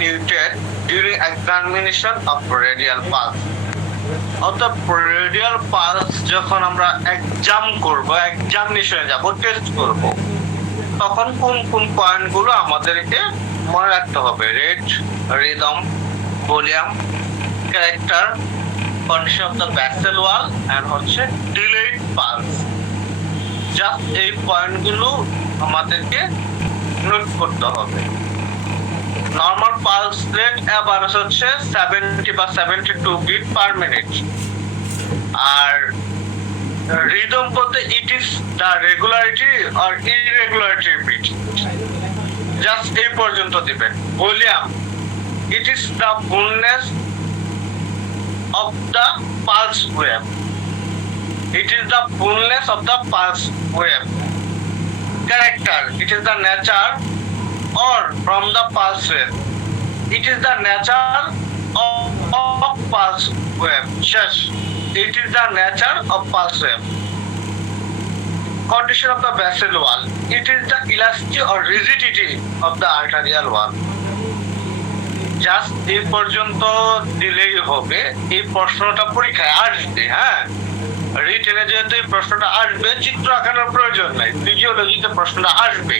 noted during examination of radial pulse. অর্থাৎ radial pulse যখন আমরা এক্সামিনেশনে যাব, টেস্ট করব, তখন কোন কোন পয়েন্টগুলো আমাদেরকে মনে রাখতে হবে? Rate, rhythm, volume, character, condition of the vessel wall and হচ্ছে ডিলেড পালস। জাস্ট এই পয়েন্টগুলো আমাদেরকে নোট করতে হবে। নর্মাল পালস রেট এভারেজ হচ্ছে 70 বা 72 বিট পার মিনিট। আর রিদম বলতে it is the regularity or irregularity beat, just এই পর্যন্ত দিবেন। Volume, it is the fullness of the pulse wave, it is the fullness of the pulse wave. Character, it is the nature or from the pulse wave, it is the nature of pulse wave. Shush, it is the nature of pulse wave. Condition of the vessel wall, it is the elasticity or rigidity of the arterial wall. Just এই পর্যন্ত দিলেই হবে। এই প্রশ্নটা পরীক্ষায় আসবে, হ্যাঁ, রিটেনে যেহেতু এই প্রশ্নটা আসবে, চিত্র আঁকানোর প্রয়োজন নাই, ফিজিওলজিতে প্রশ্নটা আসবে।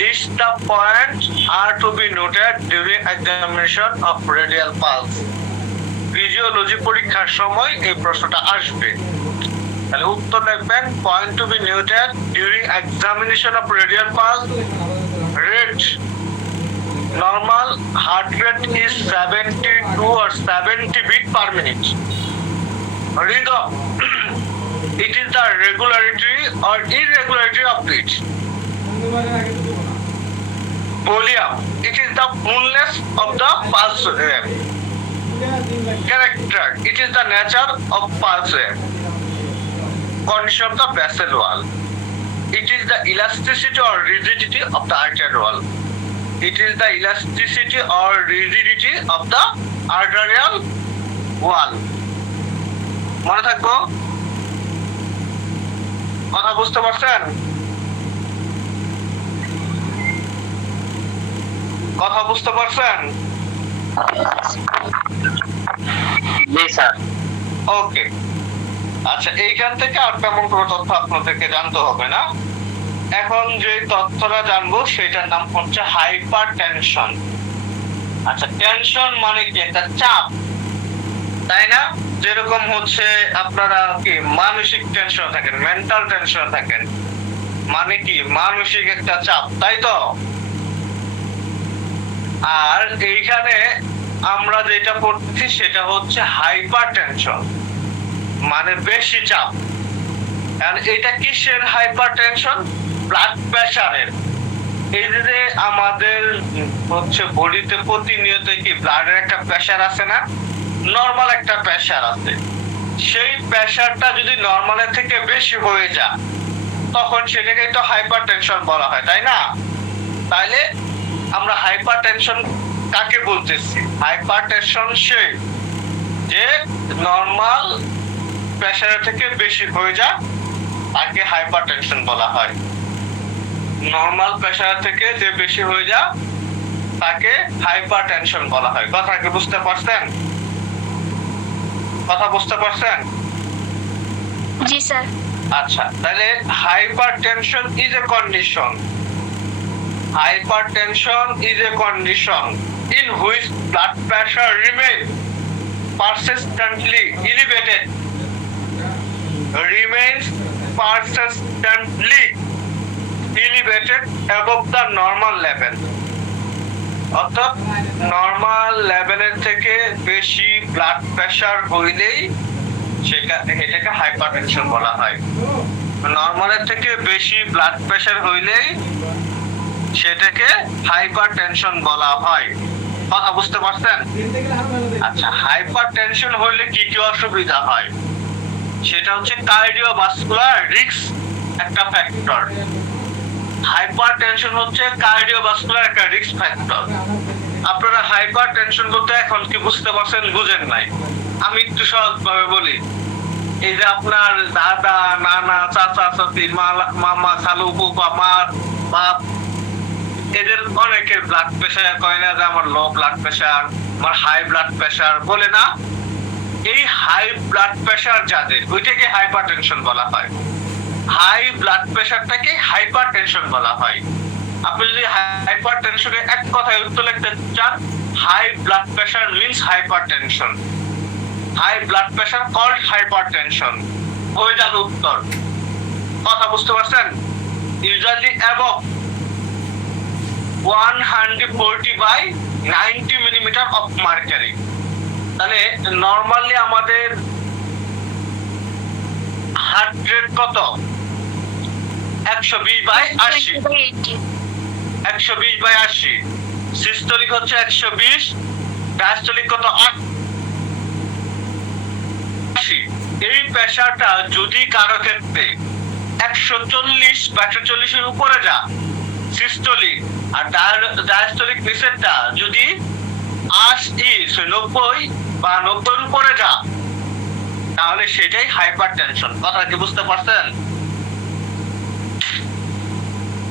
List the point are to be noted during examination of radial pulse. Physiology পরীক্ষার সময় এই প্রশ্নটা আসবে। তাহলে উত্তর লিখবেন, point to be noted during examination of radial pulse. Rate, normal heart rate is 72 or 70 beat per minute. Rhythm, it is the regularity or irregularity of beat. Volume, it is the fullness of the pulse wave. Character, it is the nature of pulse wave. Condition of the vessel wall, it is the elasticity or rigidity of the arterial wall. It is the elasticity or rigidity of the arterial wall. মনে থাকবো? কথা বুঝতে পারছেন? কথা বুঝতে পারছেন? জি sir. ওকে, আচ্ছা, এইখান থেকে আর তেমন কোনো তথ্য আপনাদেরকে জানতে হবে না। এখন যে তথ্যটা জানবো সেটার নাম হচ্ছে হাইপার টেনশন। আচ্ছা, টেনশন মানে কি? একটা চাপ, তাই না? যেরকম হচ্ছে আপনারা কি মানসিক টেনশন থাকেন, মেন্টাল টেনশন থাকেন, মানে কি মানসিক একটা চাপ, তাই তো? আর এইখানে আমরা যেটা পড়ছি সেটা হচ্ছে হাইপার টেনশন, মানে বেশি চাপ। আর এটা কিসের হাইপার টেনশন? ব্লাড প্রেশারের। এই যে আমাদের হচ্ছে বডিতে প্রতিনিয়ত কি ব্লাডের একটা প্রেশার আছে না, নরমাল একটা প্রেশার আছে, সেই প্রেশারটা যদি নরমালের থেকে বেশি হয়ে যায় তখন সেটাকে তো হাইপার টেনশন বলা হয়, তাই না? তাইলে আমরা হাইপার টেনশন কাকে বলতেছি? হাইপার টেনশন সে যে নরমাল প্রেশারের থেকে বেশি হয়ে যায় তাকে হাইপার টেনশন বলা হয়। নরমাল প্রেশার থেকে যে বেশি হয়ে যায় তাকে হাইপার টেনশন বলা হয়। কথা কি বুঝতে পারছেন? কথা বুঝতে পারছেন? জি স্যার। আচ্ছা, তাহলে hyper tension is a condition, hypertension is a condition in which blood pressure remains persistently elevated, above the normal level. অর্থাৎ নরমাল লেভেলের থেকে বেশি ব্লাড প্রেশার হইলেই এটাকে হাইপারটেনশন বলা হয়। নরমালের থেকে বেশি ব্লাড প্রেশার হইলেই সেটাকে হাইপারটেনশন বলা হয়। কথা বুঝতে পারছেন? আচ্ছা, হাইপারটেনশন হইলে কি কি অসুবিধা হয়? সেটা হচ্ছে কার্ডিওভাস্কুলার রিস্ক একটা ফ্যাক্টর। হাইপারটেনশন হচ্ছে কার্ডিওভাস্কুলার একটা রিস্ক ফ্যাক্টর। আপনারা হাইপারটেনশন বলতে এখন কি বুঝতে পারছেন? বুঝেন নাই? আমি একটু সহজভাবে বলি। এই যে আপনার দাদা, নানা, চাচা, চাচি, মামা, খালু, ফুফা, মা, বাপ এদের অনেকের ব্লাড প্রেশার কয় না যে আমার লো ব্লাড প্রেশার, আমার হাই ব্লাড প্রেশার বলে না। এই হাই ব্লাড প্রেশার যাদের, ওইটাকে হাইপারটেনশন বলা হয়। হাই ব্লাড প্রেশারটাকে হাইপারটেনশন বলা হয়। আপনি যদি হাইপারটেনশনের এক কথায় উত্তর লিখতে চান, high blood pressure means hypertension. High blood pressure called hypertension, হয়ে যাবে উত্তর। কথা বুঝতে পারছেন? Usually above 140/90 millimetre of mercury. তাহলে নরমালি আমাদের হার্ট রেট কত? 120/80। 120/80। সিস্টোলিক হচ্ছে 120, ডায়াস্টোলিক কত? 80। এই প্রেশারটা যদি কারো ক্ষেত্রে 140 বা 140 এর উপরে যা সিস্টোলিক, আর ডায়াস্টোলিক নিচেরটা যদি 90 বা 90 এর উপরে যা, তাহলে সেটাই হাইপারটেনশন। কথা কি বুঝতে পারছেন?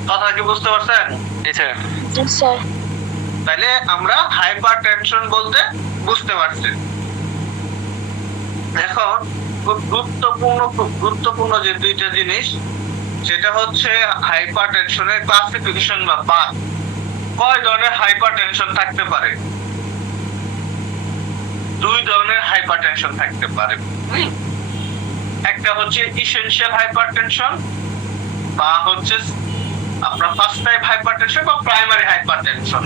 কথা কি বুঝতে পারছেন? জি স্যার। তাহলে আমরা হাইপারটেনশন বলতে বুঝতে পারছি। এখন খুব গুরুত্বপূর্ণ যে দুইটা জিনিস, সেটা হচ্ছে হাইপারটেনশনের ক্লাসিফিকেশন বা পাথ। কয় ধরনের হাইপারটেনশন থাকতে পারে? দুই ধরনের হাইপারটেনশন থাকতে পারে। একটা হচ্ছে ইসেনশিয়াল হাইপারটেনশন, বা হচ্ছে আপনার ফার্স্ট টাইপ হাইপারটেনশন বা প্রাইমারি হাইপারটেনশন।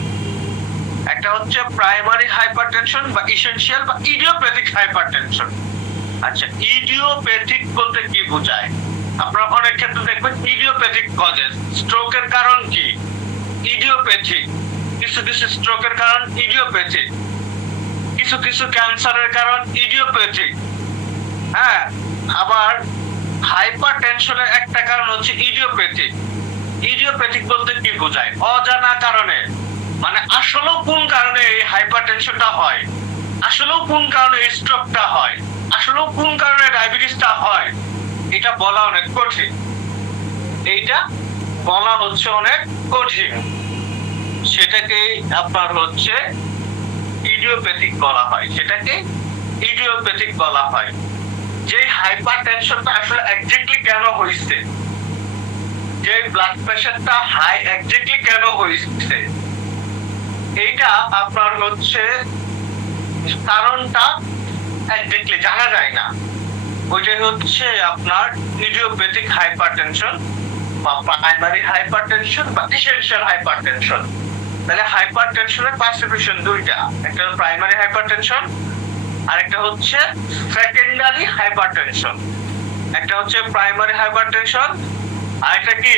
একটা হচ্ছে প্রাইমারি হাইপারটেনশন বা ইসেনশিয়াল বা ইডিওপ্যাথিক হাইপারটেনশন। আচ্ছা, ইডিওপ্যাথিক বলতে কি বোঝায়? আপনারা অনেক ক্ষেত্রে দেখবেন ইডিওপ্যাথিক কজেস। স্ট্রোকের কারণ কি? ইডিওপ্যাথিক। কিছু কিছু স্ট্রোকের কারণ ইডিওপ্যাথিক, কিছু কিছু ক্যান্সারের কারণ ইডিওপ্যাথিক। হ্যাঁ, আবার হাইপারটেনশনের একটা কারণ হচ্ছে ইডিওপ্যাথিক। ইডিওপ্যাথিক বলতে কি বোঝায়? অজানা কারণে, মানে আসলেও কোন কারণে এই হাইপারটেনশনটা হয়, আসলেও কোন কারণে স্ট্রোকটা হয়, আসলেও কোন কারণে ডায়াবেটিসটা হয়, এটা বলা অনেক কঠিন। এইটা বলা হচ্ছে অনেক কঠিন। সেটাকে আপনার হচ্ছে ইডিওপ্যাথিক বলা হয়। সেটাকে ইডিওপ্যাথিক বলা হয়। যে হাইপারটেনশনটা আসলে এক্স্যাক্টলি কেন হয়েছে, যে ব্লাড প্রেশারটা হাই এক্স্যাক্টলি কেন হয়েছে, এইটা আপনার হচ্ছে কারণটা এক্স্যাক্টলি জানা যায় না। ওইটাই হচ্ছে আপনার ইডিওপ্যাথিক হাইপারটেনশন বা প্রাইমারি হাইপারটেনশন বা ইসেনশিয়াল হাইপারটেনশন। তাহলে হাইপারটেনশনের ক্লাসিফিকেশন দুইটা, একটা হলো প্রাইমারি হাইপারটেনশন আর একটা হচ্ছে সেকেন্ডারি হাইপারটেনশন। একটা হচ্ছে প্রাইমারি হাইপারটেনশন আর একটা কি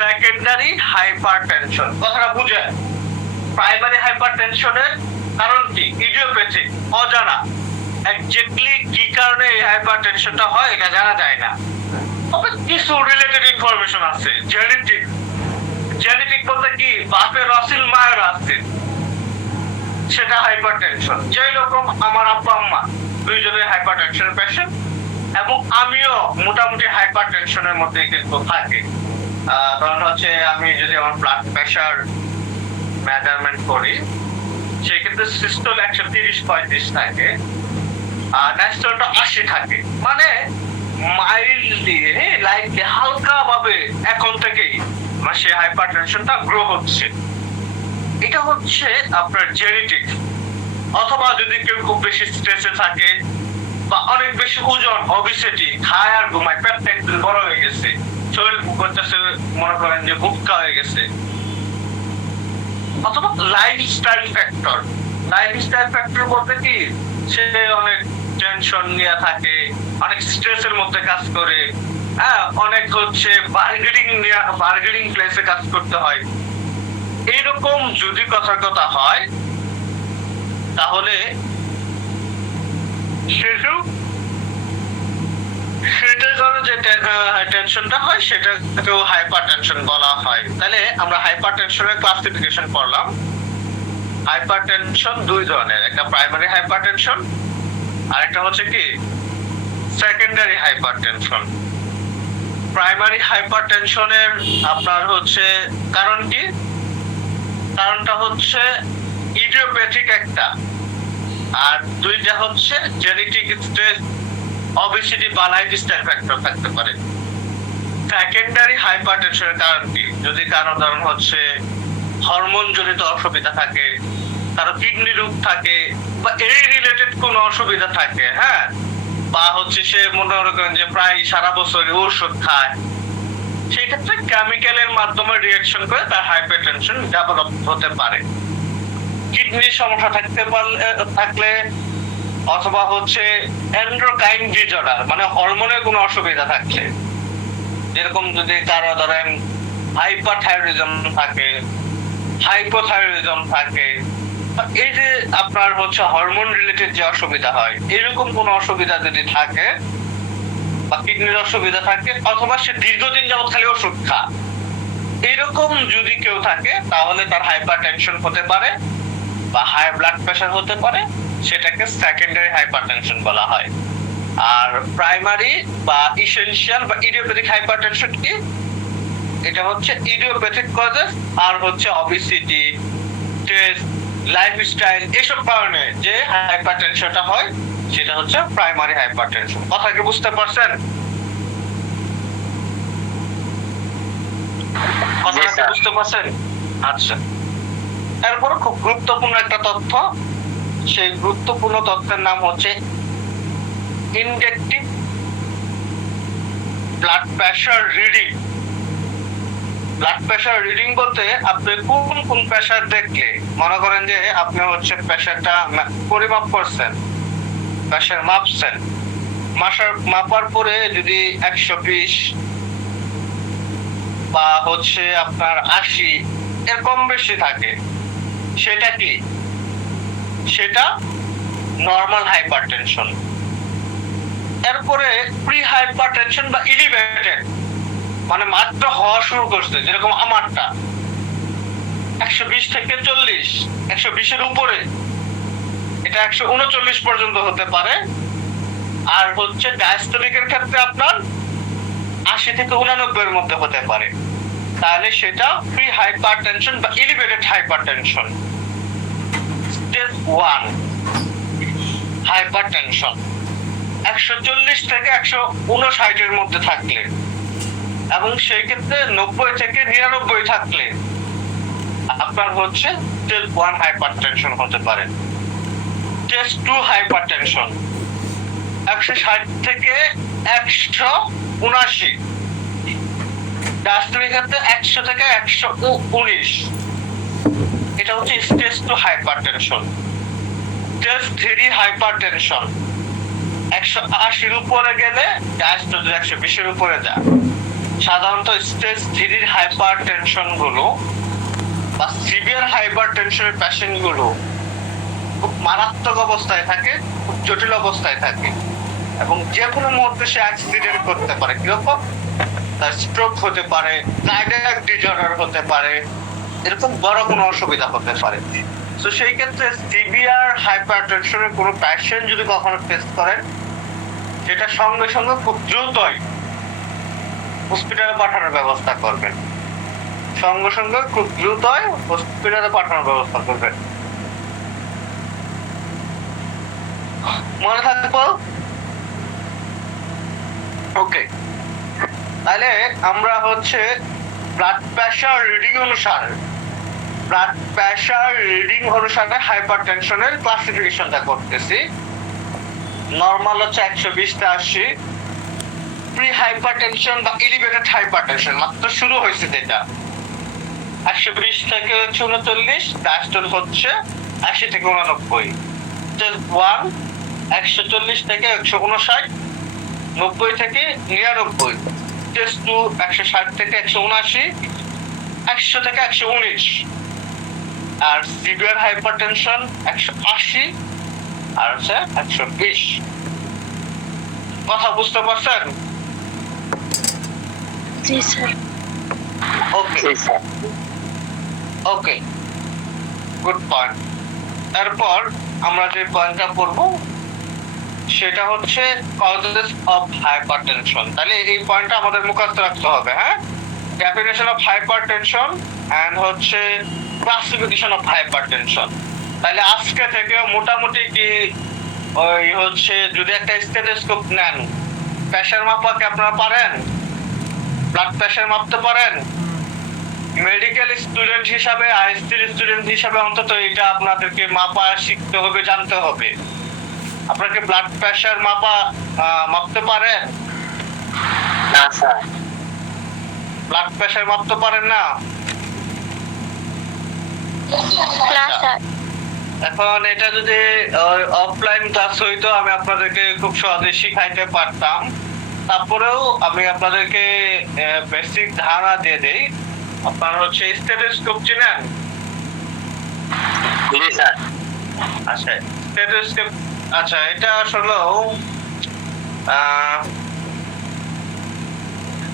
সেকেন্ডারি হাইপারটেনশন। কথাটা বুঝেন? প্রাইমারি হাইপারটেনশনের কারণ কি? ইডিওপ্যাথিক, অজানা। এক্স্যাক্টলি কি কারণে এই হাইপারটেনশনটা হয় এটা জানা যায় না। তবে কিছু রিলেটেড ইনফরমেশন আছে। জেনেটিক। জেনেটিক বলতে কি? বাপের অসিল মায়ের আছে, সেটা হাইপারটেনশন। যেই রকম আমার আব্বা আম্মা দুইজনের হাইপারটেনশনের পেশেন্ট, এবং আমিও মোটামুটি হাইপারটেনশনের মধ্যে কিন্তু থাকি। কারণ হচ্ছে আমি যদি আমার ব্লাড প্রেশার মেজারমেন্ট করি, সেক্ষেত্রে সিস্টোল 130/35 থাকে আর ডায়াস্টোলটা 80 থাকে। মানে মাইল্ডলি, লাইটলি, হালকা ভাবে এখন থেকেই মানে সেই হাইপারটেনশনটা গ্রো হচ্ছে। এটা হচ্ছে আপনার জেনেটিক। অথবা যদি কেউ খুব বেশি স্ট্রেসে থাকে বা অনেক বেশি ওজন, ওবেসিটি, খায় আর ঘুমায়, পেটটা একটু বড় হয়ে গেছে, শরীর করতেছে মনে করেন যে বুক্কা হয়ে গেছে, অথবা লাইফস্টাইল ফ্যাক্টর। লাইফস্টাইল ফ্যাক্টর বলতে কি? সে অনেক টেনশন নিয়ে থাকে, অনেক স্ট্রেসের মধ্যে কাজ করে, হ্যাঁ, অনেক হচ্ছে বার্গেনিং প্লেসে কাজ করতে হয়। এইরকম যদি কথার কথা হয়, তাহলে সেটার কারণে যে টেনশনটা হয় সেটাকেও হাইপারটেনশন বলা হয়। তাহলে আমরা হাইপারটেনশনের ক্লাসিফিকেশন করলাম। হাইপারটেনশন দুই ধরনের, একটা প্রাইমারি হাইপারটেনশন আর একটা হচ্ছে কি সেকেন্ডারি হাইপারটেনশন। প্রাইমারি হাইপারটেনশনের আপনার হচ্ছে কারণ কি? কারণটা হচ্ছে ইডিওপ্যাথিক একটা, আর দুইটা হচ্ছে জেনেটিক স্ট্রেস, অবেসিটি বা লাইফস্টাইল ফ্যাক্টর থাকতে পারে। সেকেন্ডারি হাইপারটেনশনের কারণ কি? যদি কারো ধরুন হচ্ছে হরমোন জনিত অসুবিধা থাকে, কারো কিডনি রোগ থাকে, বা এই রিলেটেড কোনো অসুবিধা থাকে, হ্যাঁ, বা হচ্ছে সে মনে করেন যে প্রায় সারা বছর ওষুধ খায়, সেই ক্ষেত্রে কেমিক্যালের মাধ্যমে রিঅ্যাকশন করে তার হাইপারটেনশন ডেভেলপ হতে পারে। কিডনির সমস্যা থাকলে অথবা হচ্ছে এন্ডোক্রাইন ডিসঅর্ডার মানে হরমোনের কোনো অসুবিধা থাকলে, যেরকম যদি কারো ধরেন হাইপারথাইরয়েডিজম থাকে, হাইপোথাইরয়েডিজম থাকে, এই যে আপনার হচ্ছে হরমোন রিলেটেড যে অসুবিধা হয়, এরকম কোনো অসুবিধা যদি থাকে বা কিডনির অসুবিধা থাকে, অথবা সে দীর্ঘদিন যাবত খালি ওষুধ খায়, এরকম যদি কেউ থাকে তাহলে তার হাইপারটেনশন হতে পারে বা হাই ব্লাড প্রেশার হতে পারে, সেটাকে সেকেন্ডারি হাইপারটেনশন বলা হয়। আর প্রাইমারি বা ইসেনশিয়াল বা ইডিওপ্যাথিক হাইপারটেনশন কি? এটা হচ্ছে ইডিওপ্যাথিক কজেস আর হচ্ছে অবেসিটি, স্ট্রেস, লাইফস্টাইল, এসব কারণে যে হাইপারটেনশনটা হয় সেটা হচ্ছে প্রাইমারি হাইপারটেনশন। কথা কি বুঝতে পারছেন? কথাটা কি বুঝতে পারছেন? আচ্ছা, এরপর খুব গুরুত্বপূর্ণ একটা তথ্য, সেই গুরুত্বপূর্ণ তথ্যের নাম হচ্ছে ইনজেক্টিভ blood pressure reading. Blood pressure reading বলতে আপনি কোন কোন প্রেশার দেখলে, মনে করেন যে আপনি হচ্ছে প্রেশারটা পরিমাপ করছেন, প্রেশার মাপছেন, মাপার পরে যদি 120 বা হচ্ছে আপনার 80 এর কম বেশি থাকে, সেটা কি? সেটা নরমাল হাইপারটেনশন। এরপরে প্রি হাইপারটেনশন বা এলিভেটেড মানে মাত্র হওয়া শুরু করছে, যেরকম আমারটা 120 থেকে 40, 120 এর উপরে, এটা 139 পর্যন্ত হতে পারে। আর হচ্ছে ডায়াস্টোলিকের ক্ষেত্রে আপনার 80 থেকে 89 এর মধ্যে হতে পারে, তাহলে সেটা প্রি হাইপারটেনশন বা এলিভেটেড হাইপারটেনশন। স্টেজ 1 হাইপারটেনশন 140 থেকে 159 এর মধ্যে থাকলে, এবং সেই ক্ষেত্রে 90 থেকে 99 থাকলে আপনার হচ্ছে স্টেজ 1 হাইপারটেনশন হতে পারে। স্টেজ 2 হাইপারটেনশন 160 থেকে 179, ডায়াস্টোলিক ক্ষেত্রে 100 থেকে 119, এটা হচ্ছে স্টেজ 2 হাইপারটেনশন। স্টেজ 3 হাইপারটেনশন 180 এর উপরে গেলে ডায়াস্টোলিক 120 এর উপরে যায়। সাধারণত স্টেজ 3 হাইপারটেনশন গুলো বা সিভিয়ার হাইপারটেনশনের পেশেন্ট গুলো খুব মারাত্মক অবস্থায় থাকে, খুব জটিল অবস্থায় থাকে, এবং যে কোনো মুহূর্তে সে অ্যাক্সিডেন্ট করতে পারে। কিরকম? তার স্ট্রোক হতে পারে, কার্ডিয়াক ডিসঅর্ডার হতে পারে, এরকম বড় কোনো অসুবিধা হতে পারে। তো সেই ক্ষেত্রে সিভিয়ার হাইপারটেনশনের কোনো পেশেন্ট যদি কখনো ফেস করেন, সেটা সঙ্গে সঙ্গে খুব দ্রুতই হসপিটালে পাঠানোর ব্যবস্থা করবেন, সঙ্গে সঙ্গে খুব দ্রুতই হসপিটালে পাঠানোর ব্যবস্থা করবেন। মনে থাকবো? ওকে, তাহলে আমরা হচ্ছে ব্লাড প্রেশার রিডিং অনুসারে হাইপারটেনশনের ক্লাসিফিকেশনটা করতেছি। নরমাল হচ্ছে 120 থেকে 80, প্রি হাইপারটেনশন বা এলিভেটেড হাইপারটেনশন মাত্র শুরু হয়েছে, যেটা 120 থেকে 139, ডায়াস্টোলিক হচ্ছে 80 থেকে 89। স্টেজ 1 140 থেকে 159, 90 থেকে 99। স্টেজ 2 160 থেকে 179, 100 থেকে 119। আর সিভিয়ার হাইপারটেনশন 180 আর হচ্ছে 120। কথা বুঝতে পারছেন? জি স্যার। ওকে, গুড পয়েন্ট। এরপর আমরা যে পয়েন্টটা পড়বো সেটা হচ্ছে কজেস অফ হাইপারটেনশন। তাহলে এই পয়েন্টটা আমাদের মুখস্থ রাখতে হবে, হ্যাঁ? ডেফিনেশন অফ হাইপারটেনশন এন্ড হচ্ছে ক্লাসিফিকেশন অফ হাইপারটেনশন। তাহলে আজকে থেকে মোটামুটি কি ওই হচ্ছে যদি একটা স্টেথোস্কোপ নেন, প্রেসার মাপাকে আপনারা পারেন, ব্লাড প্রেসার মাপতে পারেন। মেডিকেল স্টুডেন্ট হিসাবে, আইএসসি স্টুডেন্ট হিসাবে অন্তত এটা আপনাদেরকে মাপা শিখতে হবে, জানতে হবে। আপনাকে ব্লাড প্রেসার মাপতে পারেন? না স্যার। ব্লাড প্রেসার মাপতে পারেন না? না স্যার। এখন এটা যদি অফলাইন ক্লাস হইতো আমি আপনাদেরকে খুব সহজে শিখাইতে পারতাম। তারপরেও আমি আপনাদেরকে বেসিক ধারণা দিয়ে দেই। আপনার হচ্ছে স্টেথোস্কোপ চিনেন? জি স্যার। আচ্ছা, স্টেথোস্কোপ, আচ্ছা এটা আসলে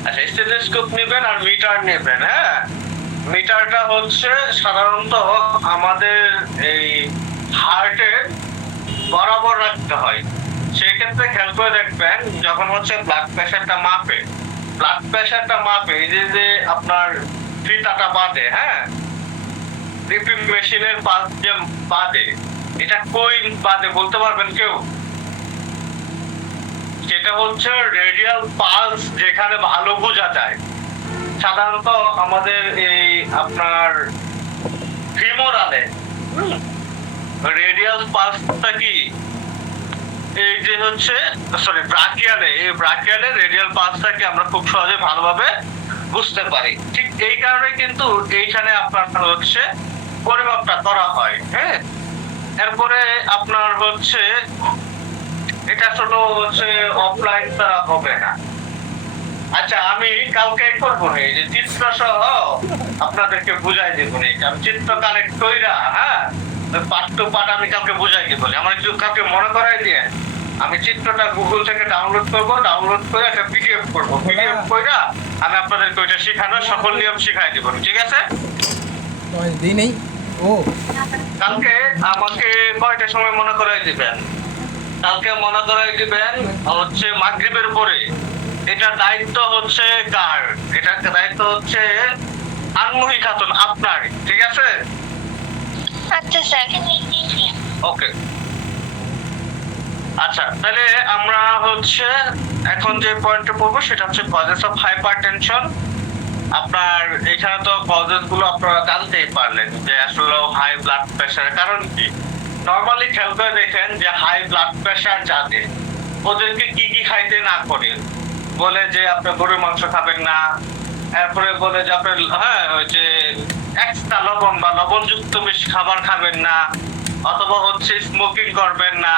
আচ্ছা স্টেথোস্কোপ নেবেন আর মিটার নেবেন, হ্যাঁ? মিটারটা হচ্ছে সাধারণত আমাদের এই হার্টের বরাবর রাখতে হয়। সেই ক্ষেত্রে খেয়াল করে দেখবেন যখন হচ্ছে ব্লাড প্রেসারটা মাপে, এই যে আপনার ফিতাটা বাঁধে, হ্যাঁ, বিপি মেশিনের পাশ যে বাঁধে, এটা কই বাঁধে বলতে পারবেন কেউ? সেটা হচ্ছে রেডিয়াল পালস, যেখানে ভালো বোঝা যায়। সাধারণত আমাদের এই আপনার ফিমোরালে রেডিয়াল পালসটা কি এই যে হচ্ছে সরি ব্রাকিয়ালে, এই ব্রাকিয়ালে রেডিয়াল পালসটাকে আমরা খুব সহজে ভালোভাবে বুঝতে পারি। ঠিক এই কারণে কিন্তু এইখানে আপনার হচ্ছে পরিমাপটা করা হয়, হ্যাঁ? এরপরে আপনার হচ্ছে এটা আসলে হচ্ছে অফলাইন তারা হবে না। আচ্ছা আমি কালকে করবো না, এই যে চিত্র সহ আপনাদেরকে বুঝাই দেবো না, আমি চিত্র কালেক্ট কইরা, হ্যাঁ, পার্ট টু পার্ট আমি কালকে বুঝাই দেবো। আমার একটু কালকে মনে করাই দিয়ে আমি চিত্রটা গুগল থেকে ডাউনলোড করবো, ডাউনলোড করে একটা পিডিএফ করবো, পিডিএফ কইরা আমি আপনাদেরকে ওইটা শেখানোর সকল নিয়ম শিখাই দেবো, ঠিক আছে? দিই নেই ও কালকে আমাকে কয়টার সময় মনে করাই দিবেন? কালকে মনে করাই দিবেন হচ্ছে মাগরিবের পরে। এটার দায়িত্ব হচ্ছে কার? এটার দায়িত্ব হচ্ছে আনমুহি খাতুন, আপনার, ঠিক আছে? আচ্ছা স্যার। ওকে, আচ্ছা তাহলে আমরা হচ্ছে এখন যে পয়েন্টে পড়বো সেটা হচ্ছে কজেস অফ হাইপারটেনশন। আপনার এখানে তো কজেস গুলো আপনারা জানতেই পারলেন যে আসলে হাই ব্লাড প্রেসারের কারণ কি। নরমালি খেয়াল করে দেখেন যে হাই ব্লাড প্রেসার যাদের, ওদেরকে কি কি খাইতে না করে, বলে যে আপনি গরুর মাংস খাবেন না, এরপরে বলে যে আপনি হ্যাঁ ওই যে এক্সট্রা লবণ বা লবণযুক্ত বেশি খাবার খাবেন না, অথবা হচ্ছে স্মোকিং করবেন না,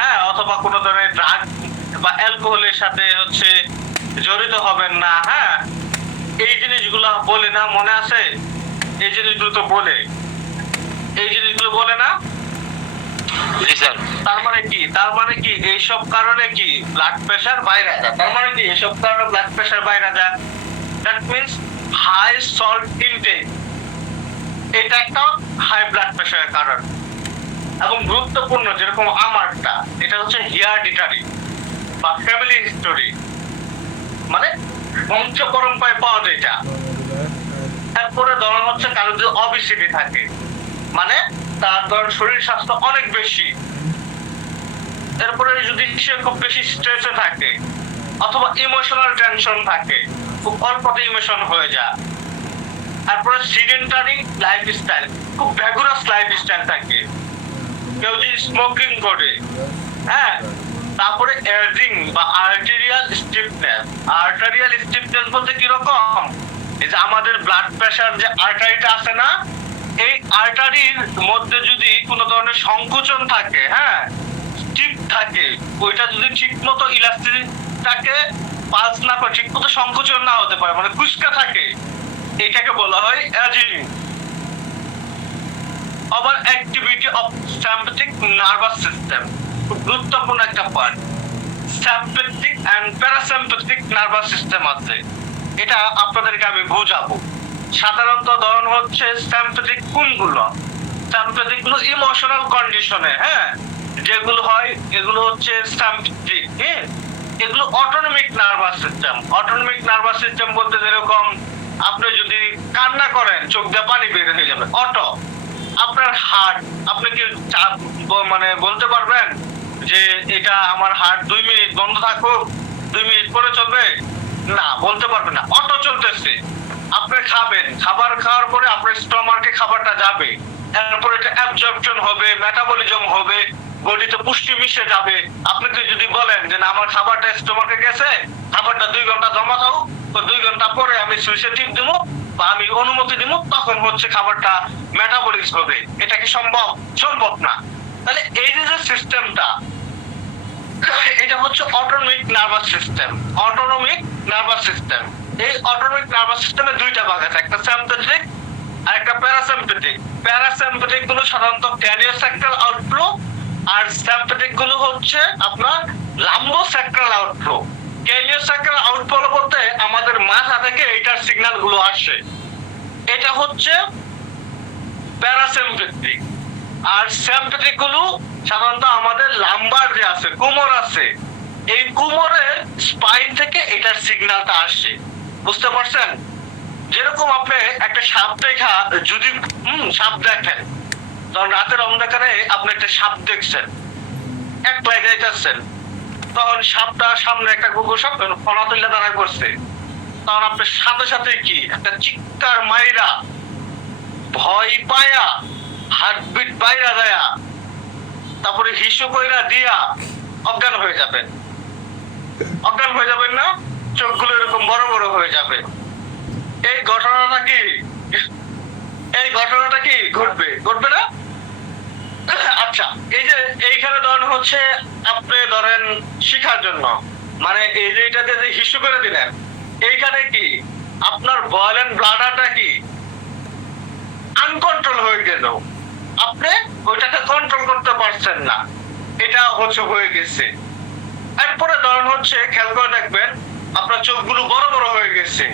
হ্যাঁ, অথবা কোনো ধরনের ড্রাগ বা অ্যালকোহলের সাথে হচ্ছে জড়িত হবেন না, হ্যাঁ। এই জিনিসগুলো বলে না, মনে আছে? এই জিনিসগুলো তো বলে, এই জিনিসগুলো বলে না? জি স্যার। তার মানে কি? তার মানে কি এইসব কারণে কি ব্লাড প্রেসার বাইরে যায়? তার মানে কি এইসব কারণে ব্লাড প্রেসার বাইরে যায়? That means high salt intake, এটা একটা হাই ব্লাড প্রেসারের কারণ। এবং গুরুত্বপূর্ণ যেরকম আমারটা, এটা হচ্ছে হেরিডিটারি বা ফ্যামিলি হিস্টোরি, মানে বংশ পরম্পরায় পাওয়া যায় এটা। তারপরে ধরুন হচ্ছে কারো যদি অবিসিটি থাকে, মানে তার ধরুন শরীর স্বাস্থ্য অনেক বেশি, এরপরে যদি সে খুব বেশি স্ট্রেসে থাকে, অথবা ইমোশনাল টেনশন থাকে, খুব অল্পতে ইমোশন হয়ে যায়, তারপরে সিডেন্টারি লাইফস্টাইল, খুব ভ্যাগুরাস লাইফস্টাইল থাকে, কেউ যদি স্মোকিং করে, হ্যাঁ, তারপরে এজিং বা আর্টেরিয়াল স্টিফনেস। আর্টেরিয়াল স্টিফনেস বলতে কি রকম? এই যে আমাদের ব্লাড প্রেসার যে আর্টারিটা আছে না, এই আর্টারির মধ্যে যদি কোনো ধরনের সংকোচন থাকে, হ্যাঁ, স্টিফ থাকে, ওইটা যদি ঠিক মতো ইলাস্টিসিটিটাকে পালস না করে, ঠিক মতো সংকোচন না হতে পারে, মানে কুচকা থাকে, এটাকে বলা হয় এজিং। আবার activity of sympathetic nervous system, খুব গুরুত্বপূর্ণ একটা part. Sympathetic and parasympathetic nervous system আছে, এটা আপনাদেরকে আমি বুঝাবো। সাধারণত ধরন হচ্ছে সিম্প্যাথেটিক কোনগুলো? সিম্প্যাথেটিক গুলো ইমোশনাল কন্ডিশনে, হ্যাঁ, যেগুলো হয় এগুলো হচ্ছে সাম্পিটিক, হ্যাঁ, এগুলো autonomic nervous system. Autonomic nervous system বলতে যেরকম আপনি যদি কান্না করেন চোখ দিয়ে পানি বের হয়ে যাবে, অটো। আপনার হার্ট, আপনি কি মানে বলতে পারবেন যে এটা আমার হার্ট 2 মিনিট বন্ধ থাকুক, 2 মিনিট পরে চলবে? না, বলতে পারবেন না, অটো চলতেছে। আপনি খাবেন, খাবার খাওয়ার পরে আপনার স্টমাকে খাবারটা যাবে, এরপর এটা অ্যাবজর্পশন হবে, মেটাবলিজম হবে, বডিতে পুষ্টি মিশে যাবে। আপনাকে যদি বলেন যে না আমার খাবারটা স্টমাকে গেছে, খাবারটা 2 ঘন্টা জমা থাকুক, তো 2 ঘন্টা পরে আমি সুইচে টিপ দিব বা আমি অনুমতি দিব, তখন হচ্ছে খাবারটা মেটাবলিজ হবে। এটা কি সম্ভব? সম্ভব না। তাহলে এই যে সিস্টেমটা, এটা হচ্ছে autonomic nervous system. Autonomic nervous system, এই অটোনমিক নার্ভাস সিস্টেমে দুইটা ভাগ আছে, একটা সিম্প্যাথেটিক আর একটা প্যারাসিম্প্যাথিক। প্যারাসিম্প্যাথিক গুলো সাধারণত ক্র্যানিওস্যাক্রাল আউটফ্লো, আর সিম্প্যাথিক গুলো হচ্ছে আপনার লাম্বোস্যাক্রাল আউটফ্লো। ক্র্যানিওস্যাক্রাল আউটফ্লো বলতে আমাদের মাথা থেকে এটার সিগন্যাল গুলো আসে, এটা হচ্ছে প্যারাসিম্প্যাথিক। আর সিম্প্যাথিক গুলো সাধারণত আমাদের লাম্বার যে আছে, কোমর আছে, এই কোমরের স্পাইন থেকে এটার সিগন্যালটা আসে। বুঝতে পারছেন? যেরকম আপনি একটা সাপ দেখা, যদি সাপ দেখেন, তখন রাতের অন্ধকারে আপনি একটা সাপ দেখছেন, এক পায়ে যাইতেছেন, তখন সাপটা সামনে একটা কুকুর সাপ ফনা তুলে দাঁড়া করছে, তখন আপনার সাথে সাথে কি একটা চিৎকার মাইরা ভয় পায়া হার্টবিট বাইরা দেয়া, তারপরে হিসু কইরা দিয়া অজ্ঞান হয়ে যাবেন। অজ্ঞান হয়ে যাবেন না? চোখগুলো এরকম বড় বড় হয়ে যাবে। এই ঘটনাটা কি, এই ঘটনাটা কি ঘটবে? ঘটবে না? আচ্ছা, এই যে এইখানে ধরেন হচ্ছে আপনি ধরেন শিখার জন্য, মানে এই যে এটাতে যে হিসু করে দিলেন, এইখানে কি আপনার বয়েলেন্ট ব্লাডারটা কি আনকন্ট্রোল হয়ে গেল, আপনি ওইটাকে কন্ট্রোল করতে পারছেন না, এটা হচ্ছে হয়ে গেছে। এরপরে ধরেন হচ্ছে খেয়াল করে দেখবেন আপনার চোখগুলো বড় বড় হয়ে গেছে,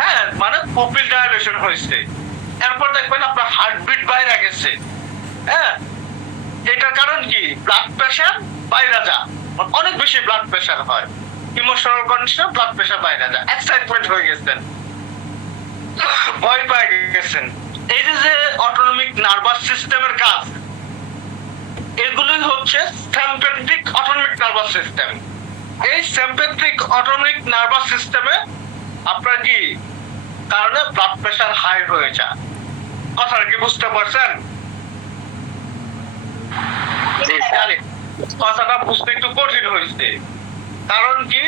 হ্যাঁ, মানে পুপিল ডাইলেশন হয়েছে। এরপর দেখবেন আপনার হার্টবিট বাইরে গেছে, হ্যাঁ, এটার কারণ কি? ব্লাড প্রেশার বাইরে যা, অনেক বেশি ব্লাড প্রেশার হয়, ইমোশনাল কন্ডিশন, ব্লাড প্রেশার বাইরে যা, এক্সাইটমেন্ট হয়ে গেছেন, ভয় পেয়ে গেছেন। এই যে অটোনমিক নার্ভাস সিস্টেমের কাজ, এগুলোই হচ্ছে সিম্প্যাথেটিক অটোনমিক নার্ভাস সিস্টেম। এই সিম্প্যাথেটিক অটোনমিক নার্ভাস সিস্টেমে আপনার কি কারণে ব্লাড প্রেশার হাই হয়ে যায়। কথাটা কি বুঝতে পারছেন? কথাটা বুঝতে একটু কঠিন হয়েছে, কারণ কি?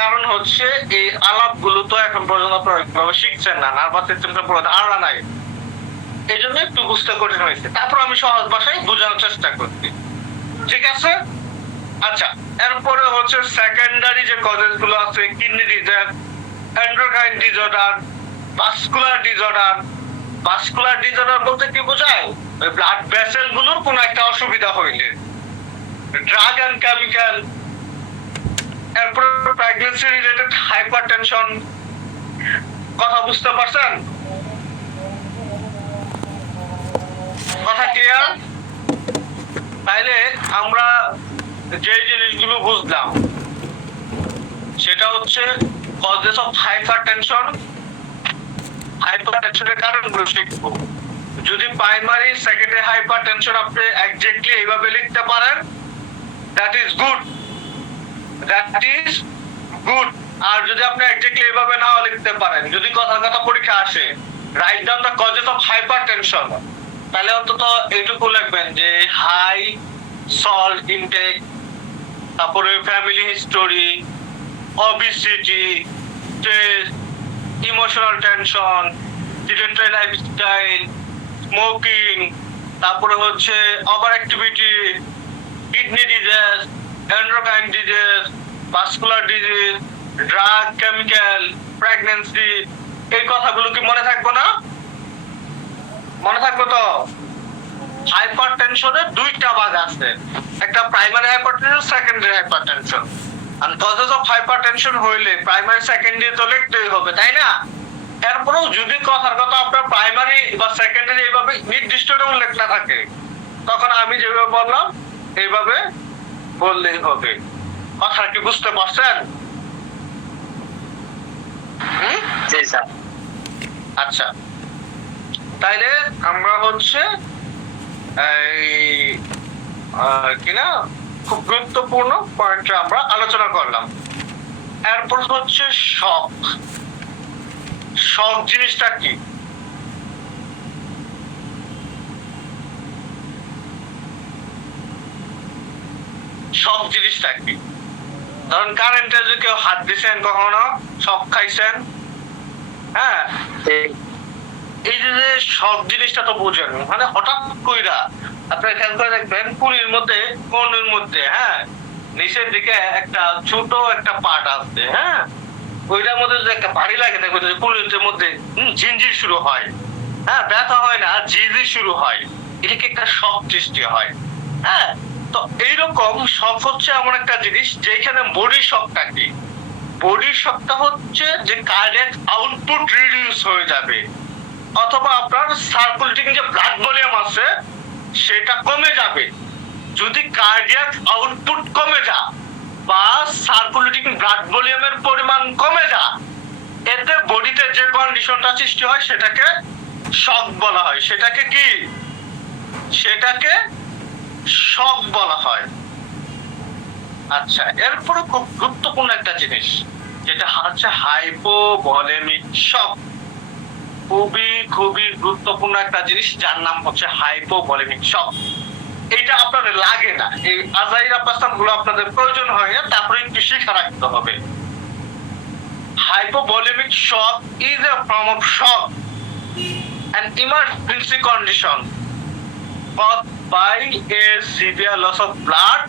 কারণ হচ্ছে এই আলাপগুলো তো এখন পর্যন্ত আপনারা শিখছেন না, নার্ভাস সিস্টেমটা পুরো ধারণা নাই, এই জন্য একটু বুঝতে কঠিন হয়েছে। তারপর আমি সহজ ভাষায় বোঝানোর চেষ্টা করছি, ঠিক আছে? আচ্ছা, এরপরে হচ্ছে সেকেন্ডারি যে কজেস গুলো আছে, kidney disease, endocrine disorder, vascular disorder. Vascular disorder বলতে কি বোঝায়? ওই ব্লাড ভেসেল গুলোর কোনো একটা অসুবিধা হইলে, ড্রাগ এন্ড কেমিক্যাল, এরপরে প্রেগন্যান্সি রিলেটেড হাইপারটেনশন। কথা বুঝতে পারছেন? কথা ক্লিয়ার? তাইলে আমরা যে জিনিসগুলো বুঝলাম সেটা হচ্ছে কজেস অফ হাইপারটেনশন, হাইপারটেনশনের কারণগুলো শিখবো। যদি প্রাইমারি সেকেন্ডারি হাইপারটেনশন আপনি এক্স্যাক্টলি এইভাবে লিখতে পারেন, that is good, that is good. আর যদি আপনি এক্স্যাক্টলি এইভাবে নাও লিখতে পারেন, যদি কথার কথা পরীক্ষা আসে write down the causes of hypertension, তাহলে অন্তত এইটুকু লিখবেন যে হাই সল্ট ইনটেক, তারপরে family history, obesity, stress, emotional tension, sedentary lifestyle, smoking, তারপরে হচ্ছে over activity, kidney disease, endocrine disease, vascular disease, drug, chemical, pregnancy. এই কথাগুলো কি মনে থাকবে না? মনে থাকবে তো? হাইপারটেনশনের দুইটা ভাগ আছে, একটা প্রাইমারি হাইপারটেনশন, সেকেন্ডারি হাইপারটেনশন। আর কজেস অফ হাইপারটেনশন হইলে প্রাইমারি সেকেন্ডারি তো লিখতেই হবে, তাই না? এরপরেও যদি কথার কথা আপনার প্রাইমারি বা সেকেন্ডারি এইভাবে নির্দিষ্ট উল্লেখ না থাকে, তখন আমি যেভাবে বললাম এইভাবে বললেই হবে। কথা কি বুঝতে পারছেন? জি স্যার। আচ্ছা, তাইলে আমরা হচ্ছে এই কিনা খুব গুরুত্বপূর্ণ পয়েন্টটা আমরা আলোচনা করলাম। এরপর হচ্ছে শখ। শখ জিনিসটা কি? শখ জিনিসটা কি? ধরুন কারেন্টে যদি কেউ হাত দিছেন, কখনো শখ খাইছেন? হ্যাঁ, এই যে শখ জিনিসটা তো বুঝেন, মানে হঠাৎ কইরা আপনারা খেয়াল করে দেখবেন পুরীর মধ্যে, কোনের মধ্যে, হ্যাঁ, নিচের দিকে একটা ছোট একটা পার্ট আছে, হ্যাঁ, ওইটার মধ্যে যদি একটা বাড়ি লাগে দেখবেন যে পুরীর মধ্যে ঝিনঝির শুরু হয়, হ্যাঁ, ব্যথা হয় না, ঝিরঝির শুরু হয়, এটাকে একটা শখ সৃষ্টি হয়। হ্যাঁ, তো এইরকম শখ হচ্ছে এমন একটা জিনিস যেখানে বডি শকটা কি, বডি শকটা হচ্ছে যে কার্ডিয়াক আউটপুট রিডিউস হয়ে যাবে, অথবা আপনার সার্কুলেটিং যে ব্লাড ভলিউম আছে সেটা কমে যাবে। যদি কার্ডিয়াক আউটপুট কমে যা বা সার্কুলেটিং ব্লাড ভলিউমের পরিমাণ কমে যা, এতে বডিতে যে কন্ডিশনটা সৃষ্টি হয় সেটাকে শক বলা হয়। সেটাকে কি? সেটাকে শক বলা হয়। আচ্ছা, এরপরে খুব গুরুত্বপূর্ণ একটা জিনিস যেটা হচ্ছে হাইপোভলিমিক শক। খুবই খুবই গুরুত্বপূর্ণ একটা জিনিস যার নাম হচ্ছে হাইপোভলিমিক শক। এটা আপনাদের লাগে না, এই আজাইরা প্রস্তাব গুলো আপনাদের প্রয়োজন হয় না, তারপরে একটু শিখা রাখতে হবে। Hypovolemic shock is a form of shock, an emergency condition caused by a severe loss of blood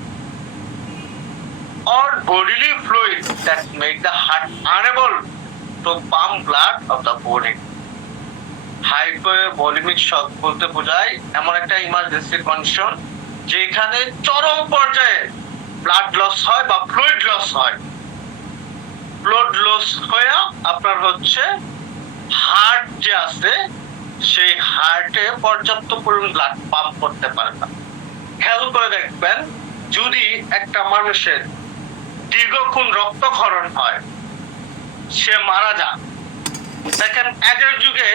or bodily fluid that make the heart unable to pump blood of the body. Hypovolemic shock বলতে বোঝায় এমন একটা emergency condition যেখানে চরম পর্যায়ে blood loss হয় বা fluid loss হয়। ব্লাড লস হয়ে আপনার হচ্ছে হার্ট যে আছে সেই হার্টে পর্যাপ্ত পরিমাণ ব্লাড পাম্প করতে পারে না। খেয়াল করে দেখবেন, যদি একটা মানুষের দীর্ঘক্ষণ রক্তক্ষরণ হয়, সে মারা যায়। দেখেন আগের যুগে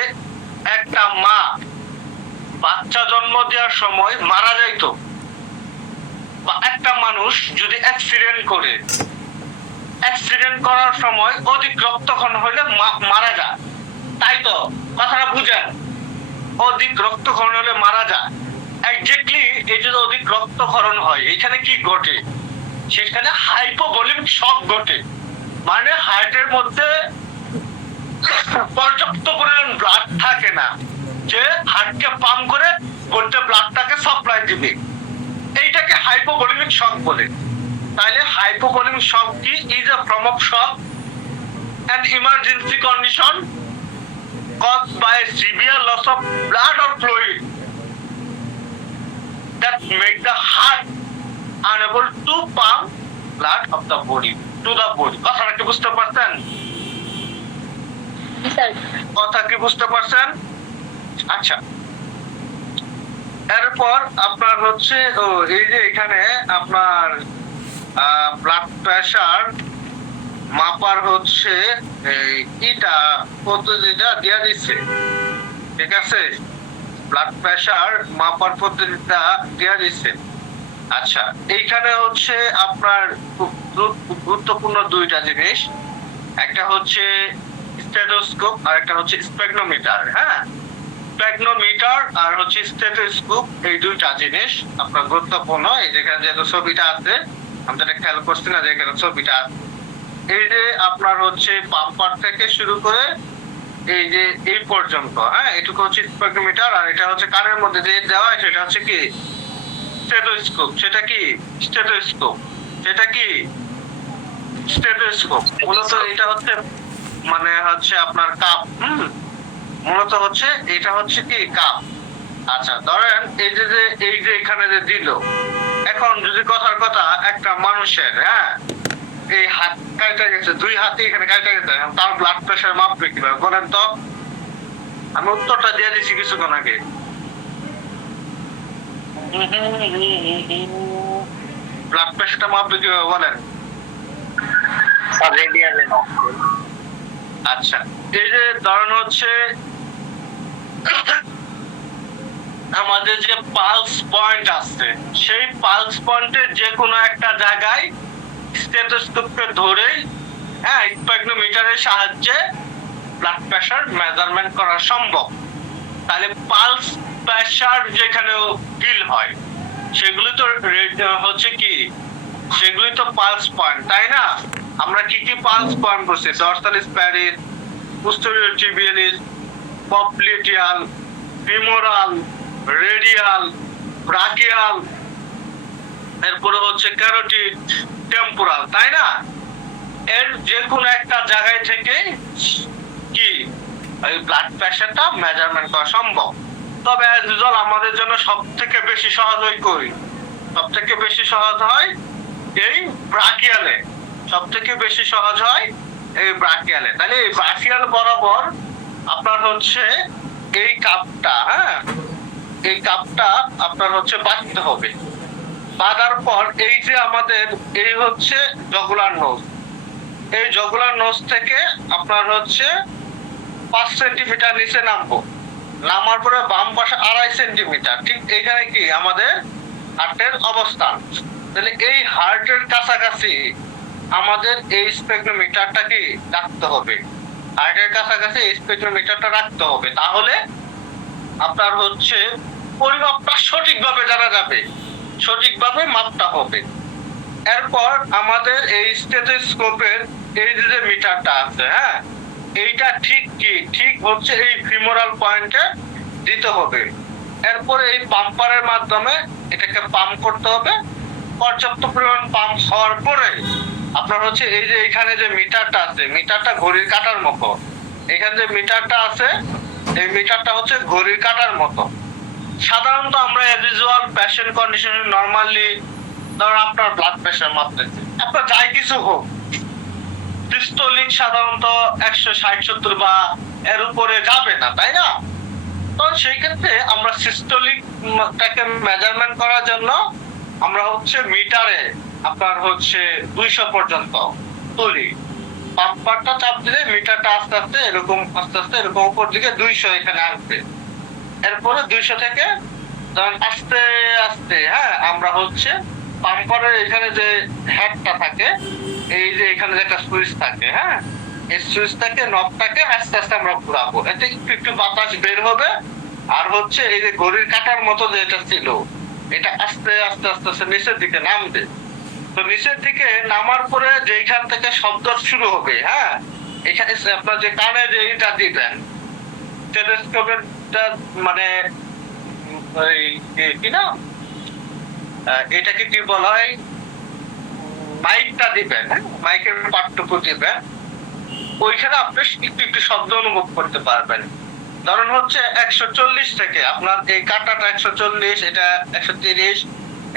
একটা মা বাচ্চা জন্ম দেওয়ার সময় মারা যাইতো, বা একটা মানুষ যদি অ্যাক্সিডেন্ট করে, অ্যাক্সিডেন্ট করার সময় অধিক রক্তক্ষরণ হইলে মারা যায়। তাই তো, কথাটা বুঝেন, অধিক রক্তক্ষরণ হলে মারা যায়। এক্স্যাক্টলি এই যে অধিক রক্তক্ষরণ হয়, এখানে কি ঘটে? সেখানে হাইপোভলিমিক শক ঘটে, মানে হার্টের মধ্যে পর্যাপ্ত পরিমাণ ব্লাড থাকে না, যে হার্টকে পাম্প করে গোটা ব্লাডটাকে সাপ্লাই দিবে। এইটাকে হাইপোভলিমিক শক বলে। তাহলে হাইপোভলিমিক শক কি? Is a form of shock, an emergency condition caused by a severe loss of blood or fluid that make the heart unable to pump blood of the body to the body. কথাটা কি বুঝতে পারছেন? কথা কি বুঝতে পারছেন? আচ্ছা, এরপর আপনার হচ্ছে এই যে এখানে আপনার ব্লাড প্রেসার মাপার হচ্ছে এটা পদ্ধতিটা দেওয়া দিচ্ছে, ঠিক আছে? ব্লাড প্রেসার মাপার পদ্ধতিটা দেওয়া দিচ্ছে। আচ্ছা, এইখানে হচ্ছে আপনার খুব গুরুত্বপূর্ণ দুইটা জিনিস, একটা হচ্ছে স্টেথোস্কোপ আর একটা হচ্ছে স্পেগনোমিটার। হ্যাঁ, স্পেগনোমিটার আর হচ্ছে স্টেথোস্কোপ, এই দুইটা জিনিস আপনার গুরুত্বপূর্ণ। এই যেখানে যেহেতু ছবিটা আছে, আমি যেটা খেয়াল করছি না, যেখানে ছবিটা আছে, এই যে আপনার হচ্ছে পাম্পার থেকে শুরু করে এই যে এই পর্যন্ত, হ্যাঁ, এটুকু হচ্ছে স্পেগনোমিটার, আর এটা হচ্ছে কানের মধ্যে যে দেওয়া হয় সেটা হচ্ছে কি স্টেথোস্কোপ। সেটা কি স্টেথোস্কোপ? সেটা কি স্টেথোস্কোপ? মূলত এটা হচ্ছে মানে হচ্ছে আপনার কাপ, মূলত হচ্ছে এটা হচ্ছে কি কাপ। আচ্ছা, ধরেন এই যে এখানে যে দিল, এখন যদি কথার কথা একটা মানুষের, হ্যাঁ, এই হাত কাটা গেছে, দুই হাতে এখানে কাটা গেছে, তার ব্লাড প্রেসার মাপবে কিভাবে বলেন তো? আমি উত্তরটা দিয়ে দিচ্ছি কিছুক্ষণ আগে। ব্লাড প্রেশারটা মাপবে কিভাবে বলেন? স্যার রেডিয়ালে নক করি। আচ্ছা, এই যে ধরেন হচ্ছে আমাদের যে পালস পয়েন্ট আছে, সেই পালস পয়েন্টের যে কোনো একটা জায়গায় স্টেথোস্কোপকে ধরে, হ্যাঁ, স্প্যাগনোমিটারের সাহায্যে ব্লাড প্রেশার মেজারমেন্ট করা সম্ভব। তাহলে পালস প্রেশার যেখানে ফিল হয় সেগুলি তো হচ্ছে কি, সেগুলি তো পালস পয়েন্ট, তাই না? আমরা কি কি পালস পয়েন্ট বলছি? Dorsalis pedis, posterior tibialis, popliteal, femoral, radial, brachial, এরপরে হচ্ছে ক্যারোটিড, টেম্পোরাল, তাই না? এর যে কোনো একটা জায়গায় থেকে কি এই ব্লাড প্রেশারটা মেজারমেন্ট করা সম্ভব। তবে অ্যাজ ইউজুয়াল আমাদের জন্য সব থেকে বেশি সহজ হয় এই ব্রাকিয়ালে, সব থেকে বেশি সহজ হয় এই ব্রাকিয়ালে। তাহলে এই ব্রাকিয়াল বরাবর আপনার হচ্ছে এই কাপটা, হ্যাঁ, এই কাপটা আপনার হচ্ছে বাঁধতে হবে। বাঁধার পর এই যে আমাদের এই হচ্ছে জগুলার নোজ, এই জগুলার নোজ থেকে আপনার হচ্ছে 5 সেন্টিমিটার নিচে নামবো। নামার পরে বাম পাশে 2.5 সেন্টিমিটার, ঠিক এখানে কি আমাদের হার্টের অবস্থান। তাহলে এই হার্টের কাছাকাছি আমাদের এই স্পেগনোমিটারটা কি রাখতে হবে, হার্টের কাছাকাছি এই স্পেগনোমিটারটা রাখতে হবে। তাহলে আপনার হচ্ছে পরিমাপটা সঠিকভাবে জানা যাবে, সঠিকভাবে মাপটা হবে। এরপর আমাদের এই স্টেথোস্কোপের এই যে মিটারটা আছে, হ্যাঁ, এইটা ঠিক কি, ঠিক হচ্ছে এই ফিমোরাল পয়েন্টে দিতে হবে। এরপরে এই পাম্পারের মাধ্যমে এটাকে পাম্প করতে হবে। পর্যাপ্ত পরিমাণ পাম্প হওয়ার পরে আপনার হচ্ছে এই যে এখানে যে মিটারটা আছে, মিটারটা ঘড়ির কাঁটার মতো, এখানে যে মিটারটা আছে এই মিটারটা হচ্ছে ঘড়ির কাঁটার মতো। সাধারণত আমরা ভিজুয়াল পেশেন্ট কন্ডিশনে নরমালি ধরুন আপনার ব্লাড প্রেশার মাপতেছে, আপনার যাই কিছু হোক, সিস্টোলিক সাধারণত 160-70 বা এর উপরে যাবে না, তাই না? তো সেই ক্ষেত্রে আমরা সিস্টোলিকটাকে মেজারমেন্ট করার জন্য আমরা হচ্ছে মিটারে আপনার হচ্ছে 200 পর্যন্ত তুলি। পাম্পারটা চাপ দিলে মিটারটা আস্তে আস্তে এরকম উপর দিকে 200 এখানে আসবে। এরপরে 200 থেকে আস্তে আস্তে, হ্যাঁ, আমরা হচ্ছে পাম্পারের এখানে যে হেডটা থাকে, এই যে এখানে যে একটা সুইচ থাকে, হ্যাঁ, এই সুইচটাকে নবটাকে আস্তে আস্তে আমরা ঘুরাবো, এতে একটু একটু বাতাস বের হবে। আর হচ্ছে এই যে ঘড়ির কাঁটার মতো যেটা ছিল এটা আস্তে আস্তে আস্তে আস্তে নিচের দিকে নামবে। তো নিচের দিকে নামার পরে যেখান থেকে শব্দ শুরু হবে, হ্যাঁ, এখানে আপনার যে কানে যে এটা দিবেন স্টেথোস্কোপেরটা, মানে ওই কি না, এটাকে কি বলা হয়, মাইকটা দিবেন, হ্যাঁ, মাইকের পার্টটুকু দিবেন, ওইখানে আপনি একটু একটু শব্দ অনুভব করতে পারবেন। ধরুন হচ্ছে 140 থেকে আপনার এই কাঁটাটা 140, এটা 130,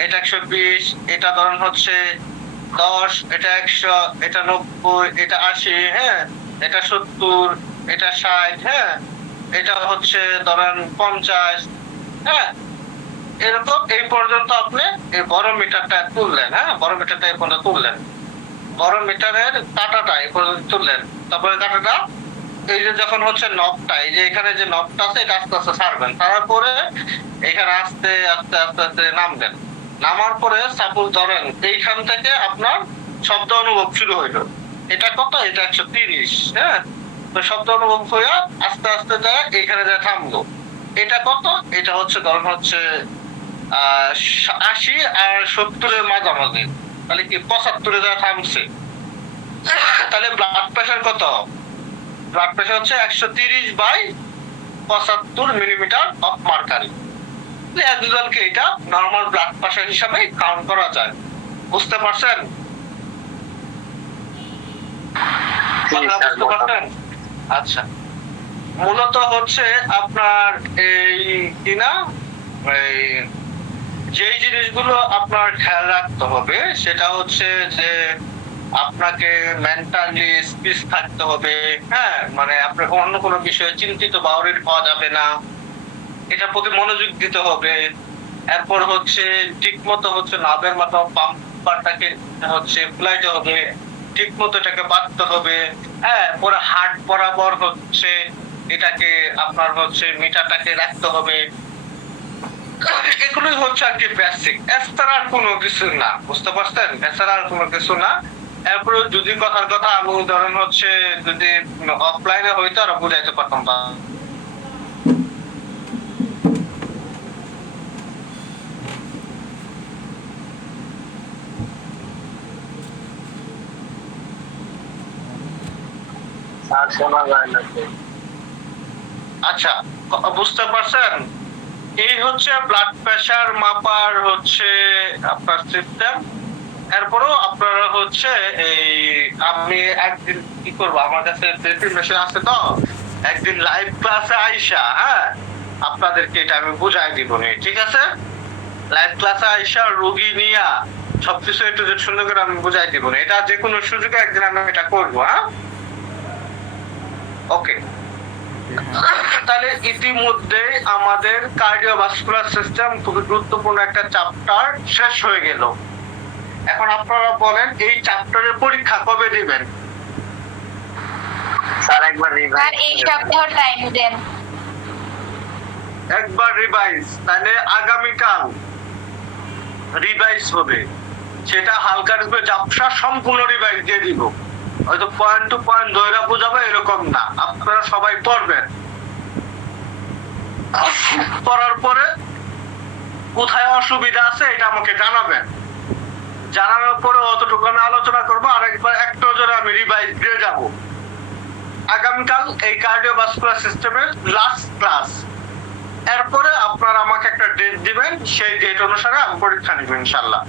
এটা 120, এটা ধরুন হচ্ছে 10, এটা 100, এটা 90, এটা 80, হ্যাঁ, এটা 70, এটা 60, হ্যাঁ, এটা হচ্ছে ধরেন 50, হ্যাঁ, এরকম এই পর্যন্ত আপনি এই বড় মিটারটা তুললেন, হ্যাঁ, বড় মিটারটা এই পর্যন্ত তুললেন, বড় মিটারের কাঁটাটা এই পর্যন্ত তুললেন। তারপরে কাঁটাটা এই যে যখন হচ্ছে নবটা, এই যে এখানে যে নবটা আছে এটা আস্তে আস্তে ছাড়বেন, তারপরে এখানে আস্তে আস্তে আস্তে আস্তে নামবেন। নামার পরে সাপোজ ধরেন এইখান থেকে আপনার শব্দ অনুভব শুরু হইলো, এটা কত, এটা 130, হ্যাঁ, তো শব্দ অনুভব হয়ে আস্তে আস্তে যায় এইখানে যায় থামলো। এটা কত, এটা হচ্ছে ধরেন হচ্ছে 80 আর 70-এর মাঝামাঝি, তাহলে কি 75-এ যায় থামছে। তাহলে ব্লাড প্রেশার কত, ব্লাড প্রেশার হচ্ছে 130/75 মিলিমিটার অফ মার্কারি। একজনকে এটা নরমাল ব্লাড প্রেশার হিসাবে কাউন্ট করা যায়। বুঝতে পারছেন? বুঝতে পারছেন? আচ্ছা, মূলত হচ্ছে আপনার এই কিনা এই যেই জিনিসগুলো আপনার খেয়াল রাখতে হবে সেটা হচ্ছে যে আপনাকে মেন্টালি পিস থাকতে হবে, হ্যাঁ, মানে আপনার অন্য কোনো বিষয়ে চিন্তিত বা ওরিড হওয়া যাবে না, এটার প্রতি মনোযোগ দিতে হবে। এরপর হচ্ছে ঠিক মতো হচ্ছে নার্ভের মাধ্যমে পাম্প পাটাকে হচ্ছে ফ্লাইট হবে, ঠিক মতো এটাকে বাঁধতে হবে। হ্যাঁ, পরে হাট বরাবর হচ্ছে এটাকে আপনার হচ্ছে মিটারটাকে রাখতে হবে। এগুলোই হচ্ছে আর কি বেসিক, এছাড়া আর কোনো কিছু না, বুঝতে পারছেন? এছাড়া আর কোনো কিছু না। এরপরে যদি কথার কথা আমি ধরেন হচ্ছে যদি অফলাইনে হইতো আর বুঝাইতে পারতাম না। স্যার শোনা যায় না তো। আচ্ছা, বুঝতে পারছেন? এই হচ্ছে ব্লাড প্রেসার মাপার হচ্ছে আপনার সিস্টেম। এরপরেও আপনারা হচ্ছে এই আমি একদিন কি করবো, আমার কাছে মেশিন আছে তো, একদিন লাইভ ক্লাসে আইসা, হ্যাঁ, আপনাদেরকে এটা আমি বুঝাই দিব নি, ঠিক আছে? লাইভ ক্লাসে আইসা রোগী নিয়া সবকিছু একটু যে সুন্দর করে আমি বুঝাই দিব না, এটা যে কোনো সুযোগে একদিন আমি এটা করবো। হ্যাঁ, ওকে। তাহলে ইতিমধ্যে আমাদের কার্ডিওভাস্কুলার সিস্টেম খুবই গুরুত্বপূর্ণ একটা চ্যাপ্টার শেষ হয়ে গেল। এখন আপনারা বলেন এই চ্যাপ্টারের পরীক্ষা কবে দিবেন? স্যার একবার স্যার রিভাইজ এই সপ্তাহ টাইম দেন। একবার রিভাইজ, তাহলে আগামীকাল রিভাইজ হবে, সেটা হালকা রূপে ঝাপসা সম্পূর্ণ রিভাইজ দিয়ে দিব। হয়তো পয়েন্ট টু পয়েন্ট ধরে বোঝাবে এরকম না, আপনারা সবাই পড়বেন। পড়ার পরে কোথায় অসুবিধা আছে এটা আমাকে জানাবেন। জানানোর পরে অতটুকু আমি আলোচনা করবো, আর একবার এক নজরে আমি রিভাইজ দিয়ে যাব। আগামীকাল এই কার্ডিওভাস্কুলার সিস্টেমের লাস্ট ক্লাস। এরপরে আপনারা আমাকে একটা ডেট দিবেন, সেই ডেট অনুসারে আমি পরীক্ষা নিব ইনশাল্লাহ।